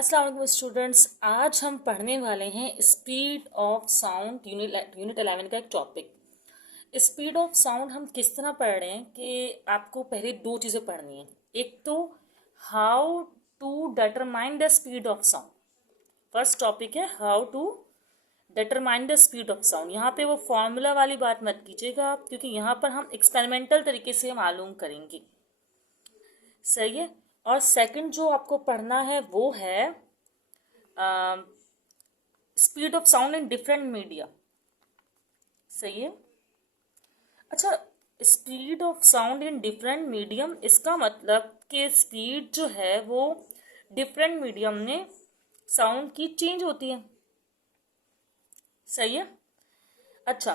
अस्सलाम वालेकुम स्टूडेंट्स। आज हम पढ़ने वाले हैं स्पीड ऑफ साउंड यूनिट 11 का एक टॉपिक। स्पीड ऑफ साउंड हम किस तरह पढ़ रहे हैं कि आपको पहले दो चीज़ें पढ़नी है। एक तो how to determine the speed of sound. First topic है how to determine the speed of sound. यहाँ पे वो फॉर्मूला वाली बात मत कीजिएगा आप, क्योंकि यहाँ पर हम एक्सपेरिमेंटल तरीके से मालूम करेंगे। सही है। और सेकंड जो आपको पढ़ना है वो है speed of sound in different media. सही है। अच्छा, speed of sound in different medium, इसका मतलब कि स्पीड जो है वो डिफरेंट मीडियम में साउंड की चेंज होती है। सही है। अच्छा,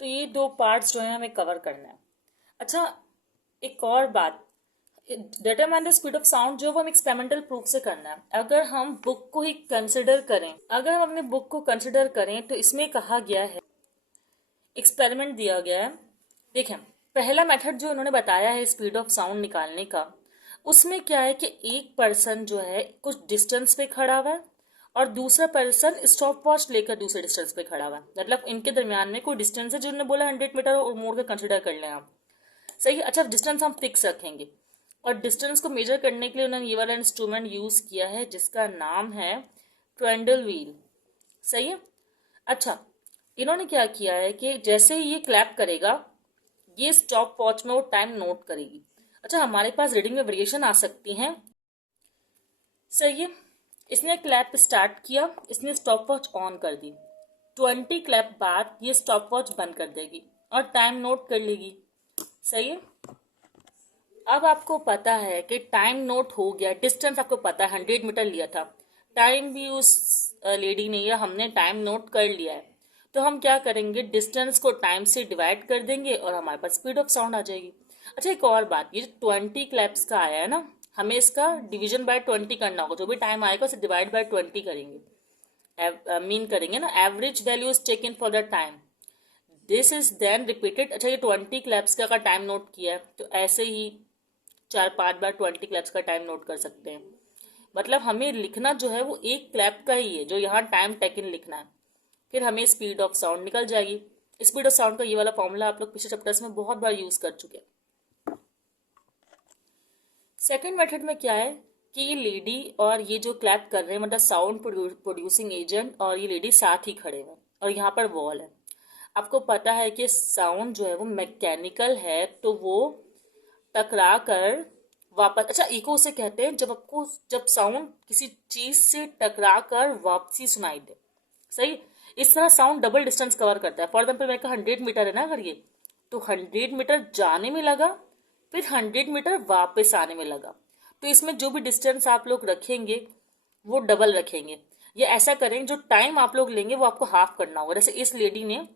तो ये दो पार्ट्स जो है हमें कवर करना है। अच्छा, एक और बात, determine the speed of sound जो वो हम एक्सपेरिमेंटल प्रूफ से करना है। अगर हम बुक को ही कंसिडर करें, अगर हम अपने बुक को कंसिडर करें तो इसमें कहा गया है, एक्सपेरिमेंट दिया गया है। देखें, पहला मेथड जो उन्होंने बताया है स्पीड ऑफ साउंड निकालने का, उसमें क्या है कि एक पर्सन जो है कुछ डिस्टेंस पे खड़ा हुआ है और दूसरा पर्सन स्टॉप वॉच लेकर दूसरे डिस्टेंस पे खड़ा हुआ है। मतलब इनके दरमियान में कोई डिस्टेंस है जो उन्होंने बोला 100 मीटर और मोड़ कर कंसिडर कर लें आप। सही है। अच्छा, डिस्टेंस हम फिक्स रखेंगे और डिस्टेंस को मेजर करने के लिए उन्होंने ये वाला इंस्ट्रूमेंट यूज किया है जिसका नाम है ट्वेंडल व्हील। सही है। अच्छा, इन्होंने क्या किया है कि जैसे ही ये क्लैप करेगा, ये स्टॉप वॉच में वो टाइम नोट करेगी। अच्छा, हमारे पास रीडिंग में वेरिएशन आ सकती हैं। सही है। इसने क्लैप स्टार्ट किया, इसने स्टॉप वॉच ऑन कर दी। 20 क्लैप बाद ये स्टॉप वॉच बंद कर देगी और टाइम नोट कर लेगी। सही है। अब आपको पता है कि टाइम नोट हो गया, डिस्टेंस आपको पता है 100 मीटर लिया था, टाइम भी उस लेडी ने या हमने टाइम नोट कर लिया है। तो हम क्या करेंगे, डिस्टेंस को टाइम से डिवाइड कर देंगे और हमारे पास स्पीड ऑफ साउंड आ जाएगी। अच्छा, एक और बात, ये जो 20 क्लैप्स का आया है ना, हमें इसका डिवीजन बाय 20 करना होगा। जो भी टाइम आएगा उसे डिवाइड बाय 20 करेंगे, मीन करेंगे ना, average value is taken for the time, this is then repeated. अच्छा, ये 20 क्लैप्स का टाइम नोट किया है तो ऐसे ही 4-5 बार 20 क्लैप्स का टाइम नोट कर सकते हैं। मतलब हमें लिखना जो है वो एक क्लैप का ही है, जो यहाँ टाइम टेकन लिखना है, फिर हमें स्पीड ऑफ साउंड निकल जाएगी। स्पीड ऑफ साउंड का ये वाला फॉर्मूला आप लोग पिछले चैप्टर्स में बहुत बार यूज कर चुके हैं। सेकेंड मेथड में क्या है कि ये लेडी और ये जो क्लैप कर रहे हैं, मतलब साउंड प्रोड्यूसिंग एजेंट और ये लेडी साथ ही खड़े हैं और यहाँ पर वॉल है। आपको पता है कि साउंड जो है वो मैकेनिकल है, तो वो टकरा कर वापस, अच्छा इको उसे कहते हैं जब साउंड किसी चीज से टकरा कर वापसी सुनाई दे। सही। इस तरह साउंड डबल डिस्टेंस कवर करता है। फॉर एग्जाम्पल मैं कहा 100 मीटर है ना, अगर ये तो 100 मीटर जाने में लगा, फिर 100 मीटर वापस आने में लगा, तो इसमें जो भी डिस्टेंस आप लोग रखेंगे वो डबल रखेंगे। या ऐसा करें, जो टाइम आप लोग लेंगे वो आपको हाफ करना होगा। जैसे इस लेडी ने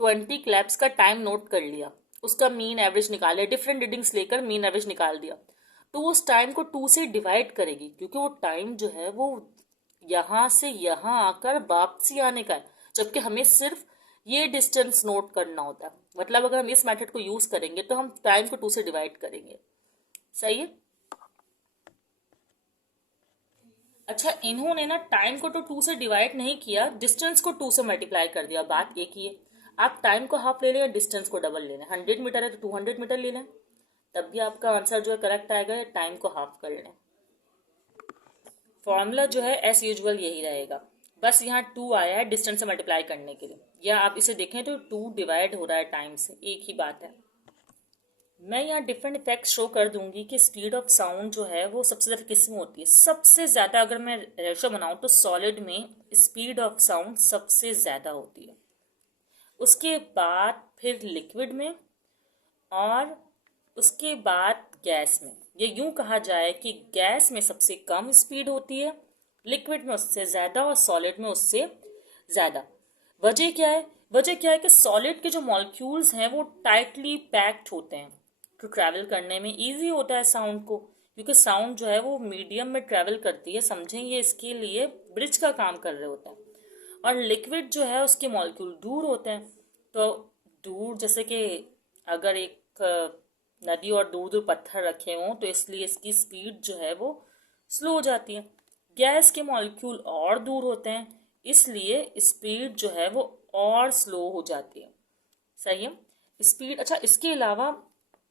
20 क्लैप्स का टाइम नोट कर लिया, उसका मीन एवरेज निकाले, डिफरेंट रीडिंग्स लेकर मीन एवरेज निकाल दिया, तो वो उस टाइम को 2 से डिवाइड करेगी, क्योंकि वो टाइम जो है वो यहां से यहां आकर वापसी आने का है, जबकि हमें सिर्फ ये डिस्टेंस नोट करना होता है। मतलब अगर हम इस मेथड को यूज करेंगे तो हम टाइम को 2 से डिवाइड करेंगे। सही है। अच्छा, इन्होंने ना टाइम को तो 2 से डिवाइड नहीं किया, डिस्टेंस को 2 से मल्टीप्लाई कर दिया। बात एक ही है, आप टाइम को हाफ ले लें, डिस्टेंस को डबल ले लें। 100 मीटर है तो 200 मीटर ले लें, तब भी आपका आंसर जो है करेक्ट आएगा। टाइम को हाफ कर लें। फॉर्मूला जो है एज यूजुअल यही रहेगा, बस यहाँ 2 आया है डिस्टेंस से मल्टीप्लाई करने के लिए, या आप इसे देखें तो 2 डिवाइड हो रहा है टाइम से, एक ही बात है। मैं यहाँ डिफरेंट इफेक्ट शो कर दूंगी कि स्पीड ऑफ साउंड जो है वो सबसे ज़्यादा किस में होती है। सबसे ज़्यादा अगर मैं रेशो बनाऊँ तो सॉलिड में स्पीड ऑफ साउंड सबसे ज़्यादा होती है, उसके बाद फिर लिक्विड में, और उसके बाद गैस में। ये यूं कहा जाए कि गैस में सबसे कम स्पीड होती है, लिक्विड में उससे ज़्यादा और सॉलिड में उससे ज़्यादा। वजह क्या है? वजह क्या है कि सॉलिड के जो मॉलिक्यूल्स हैं वो टाइटली पैक्ड होते हैं, तो ट्रैवल करने में इजी होता है साउंड को, क्योंकि साउंड जो है वो मीडियम में ट्रैवल करती है। समझेंगे, इसके लिए ब्रिज का काम कर रहे होते हैं। और लिक्विड जो है उसके मॉलिक्यूल दूर होते हैं, तो दूर, जैसे कि अगर एक नदी और दूर दूर पत्थर रखे हों, तो इसलिए इसकी स्पीड जो है वो स्लो हो जाती है। गैस के मॉलिक्यूल और दूर होते हैं, इसलिए स्पीड जो है वो और स्लो हो जाती है। सही है। स्पीड, अच्छा इसके अलावा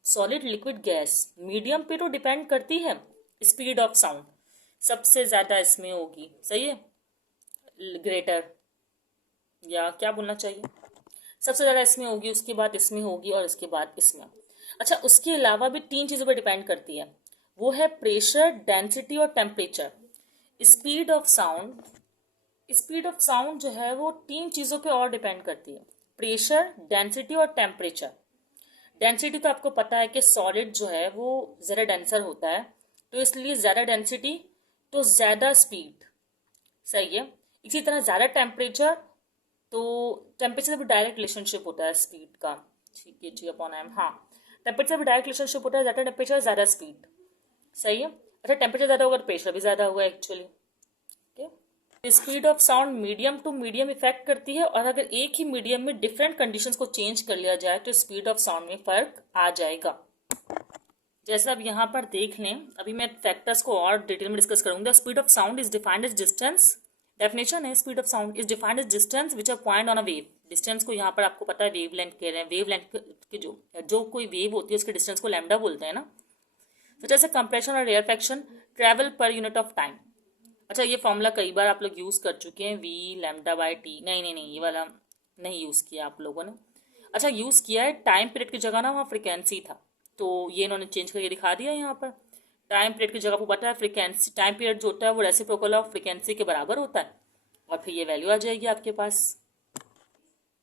सॉलिड लिक्विड गैस मीडियम पे तो डिपेंड करती है। स्पीड ऑफ साउंड सबसे ज्यादा इसमें होगी, सही है, ग्रेटर, या क्या बोलना चाहिए, सबसे ज्यादा इसमें होगी, उसके बाद इसमें होगी और इसके बाद इसमें। अच्छा उसके अलावा भी तीन चीजों पर डिपेंड करती है, वो है प्रेशर, डेंसिटी और temperature. Speed of sound, speed of sound जो है वो तीन चीजों पे और डिपेंड करती है, प्रेशर, डेंसिटी और टेम्परेचर। डेंसिटी तो आपको पता है कि सॉलिड जो है वो ज़्यादा डेंसर होता है, तो इसलिए ज़्यादा डेंसिटी तो ज़्यादा स्पीड, सही है। इसी तरह ज़्यादा टेम्परेचर, तो टेम्परेचर से भी डायरेक्ट रिलेशनशिप होता है स्पीड का, ठीक है, जी अपॉन एम, हाँ टेम्परेचर से भी डायरेक्ट रिलेशनशिप होता है, ज़्यादा टेम्परेचर ज़्यादा स्पीड, सही है। अच्छा टेम्परेचर ज़्यादा होगा तो प्रेशर भी ज़्यादा होगा actually. Speed of sound medium to medium effect करती है, और अगर एक ही मीडियम में डिफरेंट कंडीशंस को चेंज कर लिया जाए तो स्पीड ऑफ साउंड में फर्क आ जाएगा। जैसे अब यहाँ पर देख लें, अभी मैं फैक्टर्स को और डिटेल में डिस्कस करूंगा। Speed of sound is defined as distance, definition है speed of sound is defined as distance which a point on a wave. Distance को यहाँ पर आपको पता है वेव लेंथ कह रहे हैं, वेव लेंथ की जो कोई वेव होती है उसके डिस्टेंस को लैम्डा बोलते हैं ना। तो जैसे कंप्रेशन और rarefaction, travel per unit of time. अच्छा ये फॉर्मूला कई बार आप लोग यूज कर चुके हैं, वी लैम्डा बाय टी, नहीं ये वाला नहीं यूज किया आप लोगों ने। अच्छा यूज किया है, टाइम पीरियड की जगह ना वहाँ फ्रिक्वेंसी था, तो ये इन्होंने चेंज करके दिखा दिया यहाँ पर। टाइम पीरियड की जगह को पता है फ्रिक्वेंसी, टाइम पीरियड जो होता है वो रेसिप्रोकल ऑफ फ्रिक्वेंसी के बराबर होता है, और फिर ये वैल्यू आ जाएगी आपके पास।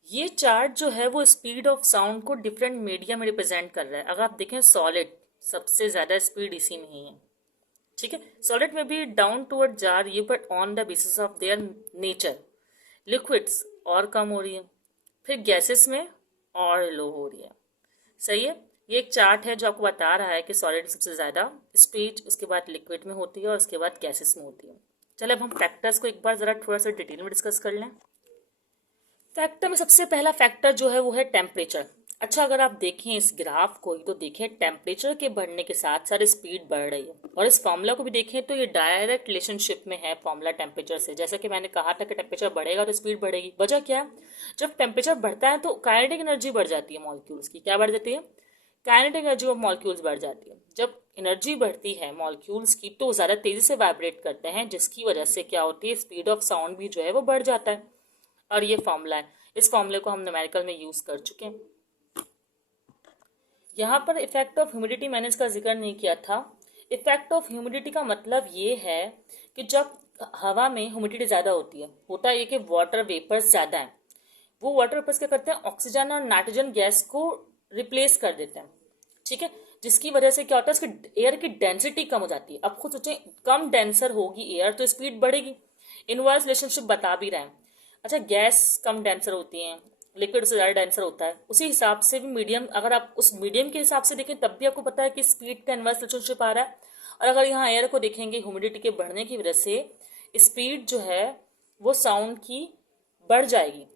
ये चार्ट जो है वो स्पीड ऑफ साउंड को डिफरेंट मीडिया में रिप्रेजेंट कर रहा है। अगर आप देखें सॉलिड सबसे ज्यादा स्पीड इसी में ही है, ठीक है। सॉलिड में भी डाउन टूवर्ड जा रही है, but on the basis of their nature. Liquids और कम हो रही है, फिर गैसेस में और लो हो रही है, सही है। ये एक चार्ट है जो आपको बता रहा है कि सॉलिड सबसे ज्यादा स्पीड उसके बाद लिक्विड में होती है और उसके बाद गैसेस में होती है। चलो अब हम फैक्टर्स को एक बार जरा थोड़ा सा डिटेल में डिस्कस कर लें। फैक्टर में सबसे पहला फैक्टर जो है वो है टेम्परेचर। अच्छा अगर आप देखें इस ग्राफ को तो देखें टेम्परेचर के बढ़ने के साथ साथ स्पीड बढ़ रही है, और इस फॉर्मूला को भी देखें तो ये डायरेक्ट रिलेशनशिप में है फॉर्मूला टेम्परेचर से। जैसा कि मैंने कहा था कि टेम्परेचर बढ़ेगा तो स्पीड बढ़ेगी। वजह क्या है, जब टेम्परेचर बढ़ता है तो काइनेटिक एनर्जी बढ़ जाती है मॉलिक्यूल्स की। क्या बढ़ जाती है, काइनेटिक एनर्जी ऑफ मॉलिक्यूल्स बढ़ जाती है। जब एनर्जी बढ़ती है मॉलिक्यूल्स की तो ज़्यादा तेजी से वाइब्रेट करते हैं, जिसकी वजह से क्या होती है, स्पीड ऑफ साउंड भी जो है वो बढ़ जाता है। और ये फॉर्मूला है, इस फॉर्मूले को हम न्यूमेरिकल में यूज कर चुके हैं। यहाँ पर इफेक्ट ऑफ ह्यूमिडिटी मैंने इसका जिक्र नहीं किया था। इफेक्ट ऑफ ह्यूमिडिटी का मतलब ये है कि जब हवा में ह्यूमिडिटी ज़्यादा होती है, होता है ये कि वाटर वेपर्स ज़्यादा है, वो वाटर वेपर्स क्या करते हैं, ऑक्सीजन और नाइट्रोजन गैस को रिप्लेस कर देते हैं, ठीक है। जिसकी वजह से क्या होता है, इसकी एयर की डेंसिटी कम हो जाती है। अब खुद सोचें, कम डेंसर होगी एयर तो स्पीड बढ़ेगी, इनवर्स रिलेशनशिप बता भी रहे हैं। अच्छा गैस कम डेंसर होती हैं, लिक्विड उससे ज़्यादा डेंसर होता है, उसी हिसाब से भी मीडियम, अगर आप उस मीडियम के हिसाब से देखें तब भी आपको पता है कि स्पीड का इनवर्स रिलेशनशिप आ रहा है। और अगर यहाँ एयर को देखेंगे ह्यूमिडिटी के बढ़ने की वजह से स्पीड जो है वो साउंड की बढ़ जाएगी।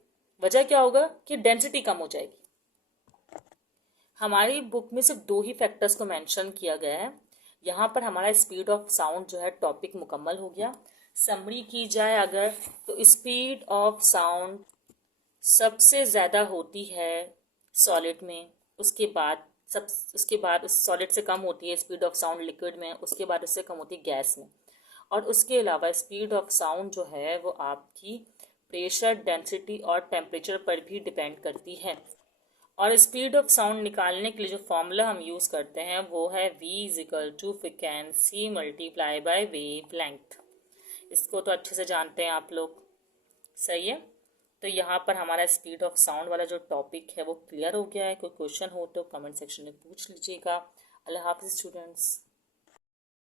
वजह क्या होगा कि डेंसिटी कम हो जाएगी। हमारी बुक में सिर्फ 2 ही फैक्टर्स को मेंशन किया गया है। यहाँ पर हमारा स्पीड ऑफ साउंड जो है टॉपिक मुकम्मल हो गया। समरी की जाए अगर तो स्पीड ऑफ साउंड सबसे ज़्यादा होती है सॉलिड में, उसके बाद उस सॉलिड से कम होती है स्पीड ऑफ साउंड लिक्विड में, उसके बाद उससे कम होती है गैस में। और उसके अलावा स्पीड ऑफ साउंड जो है वो आपकी प्रेशर, डेंसिटी और टेम्परेचर पर भी डिपेंड करती है। और स्पीड ऑफ साउंड निकालने के लिए जो फॉर्मूला हम यूज़ करते हैं वो है v = frequency multiply by wave length. इसको तो अच्छे से जानते हैं आप लोग, सही है। तो यहाँ पर हमारा स्पीड ऑफ साउंड वाला जो टॉपिक है वो क्लियर हो गया है। कोई क्वेश्चन हो तो कमेंट सेक्शन में पूछ लीजिएगा। अल्लाह हाफिज़ स्टूडेंट्स।